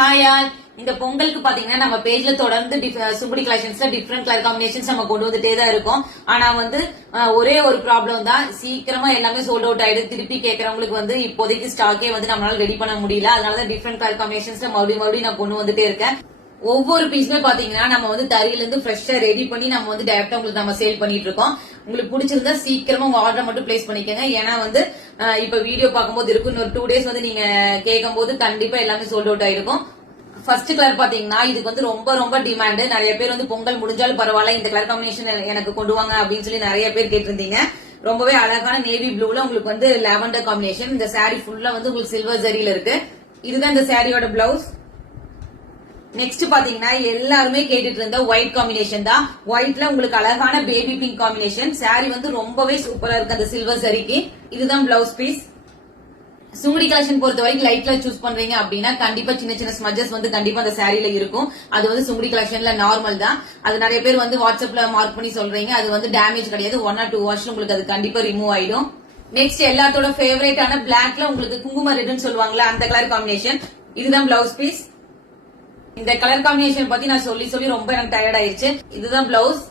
Hi all. இந்த பொங்கலுக்கு பாத்தீங்கன்னா நம்ம பேஜ்ல தொடர்ந்து சுங்குடி கலெக்ஷன்ஸ்ல டிஃப்ரெண்ட் கலர் காம்பினேஷன்ஸ் நம்ம கொண்டு வந்துட்டே தான் இருக்கோம். ஆனா ஒரே ஒரு ப்ராப்ளம் தான், சீக்கிரமா எல்லாமே சோல்ட் அவுட் ஆயிடுது. திருப்பி கேட்கறவங்களுக்கு இப்போதைக்கு ஸ்டாக்கே நம்மளால ரெடி பண்ண முடியல. அதனாலதான் டிஃப்ரெண்ட் கலர் காம்பினேஷன்ஸ்ல மறுபடியும் நான் கொண்டு வந்துட்டே இருக்கேன். ஒவ்வொரு பீஸுமே பாத்தீங்கன்னா நம்ம தறியில இருந்து ஃப்ரெஷ்ஷா ரெடி பண்ணி நம்ம டைரக்டா உங்களுக்கு நம்ம சேல் பண்ணிட்டு இருக்கோம். உங்களுக்கு பிடிச்சிருந்தா சீக்கிரமா உங்க ஆர்டர் மட்டும் பிளேஸ் பண்ணிக்கோங்க. ஏன்னா இப்ப வீடியோ பார்க்கும்போது இருக்கும், இன்னொரு 2 days நீங்க கேட்கும் போது கண்டிப்பா எல்லாமே சோல்ட் அவுட் ஆயிருக்கும். ஃபர்ஸ்ட் கலர் பாத்தீங்கன்னா இதுக்கு ரொம்ப ரொம்ப டிமாண்ட். நிறைய பேர் பொங்கல் முடிஞ்சாலும் பரவாயில்ல இந்த கலர் காம்பினேஷன் எனக்கு கொண்டு வாங்க அப்படின்னு சொல்லி நிறைய பேர் கேட்டிருந்தீங்க. ரொம்பவே அழகான நேவி ப்ளூல உங்களுக்கு லாவெண்டர் காம்பினேஷன். இந்த சாரி ஃபுல்லா உங்களுக்கு சில்வர் ஜரியில இருக்கு. இதுதான் இந்த சாரியோட பிளவுஸ். நெக்ஸ்ட் பாத்தீங்கன்னா எல்லாருமே கேட்டுட்டு இருந்த ஒயிட் காம்பினேஷன் தான். ஒயிட்ல உங்களுக்கு அழகான பேபி பிங்க் காம்பினேஷன். சாரி ரொம்பவே சூப்பரா இருக்கு அந்த சில்வர் சரிக்கு. இதுதான் பிளவுஸ் பீஸ். சுங்குடி கலெக்ஷன் பொறுத்த வரைக்கும் லைட் கலர் சூஸ் பண்றீங்க அப்படின்னா கண்டிப்பா சின்ன சின்ன ஸ்மஜஸ் கண்டிப்பா அந்த சாரியில இருக்கும். அது சுங்குடி கலெக்ஷன்ல நார்மல் தான். அது நிறைய பேர் வாட்ஸ்அப்ல மார்க் பண்ணி சொல்றீங்க. அது டேமேஜ் கிடையாது. 1 or 2 வாஷ்ல உங்களுக்கு அது கண்டிப்பா ரிமூவ் ஆயிடும். நெக்ஸ்ட் எல்லாத்தோட ஃபேவரேட்டான பிளாக்ல உங்களுக்கு குங்கும ரெட்னு சொல்லுவாங்களா அந்த கலர் காம்பினேஷன். இதுதான் பிளவுஸ் பீஸ். இந்த கலர் காம்பினேஷன் பத்தி நான் சொல்லி ரொம்ப எனக்கு டயர்ட் ஆயிடுச்சு. இதுதான் பிளவுஸ்.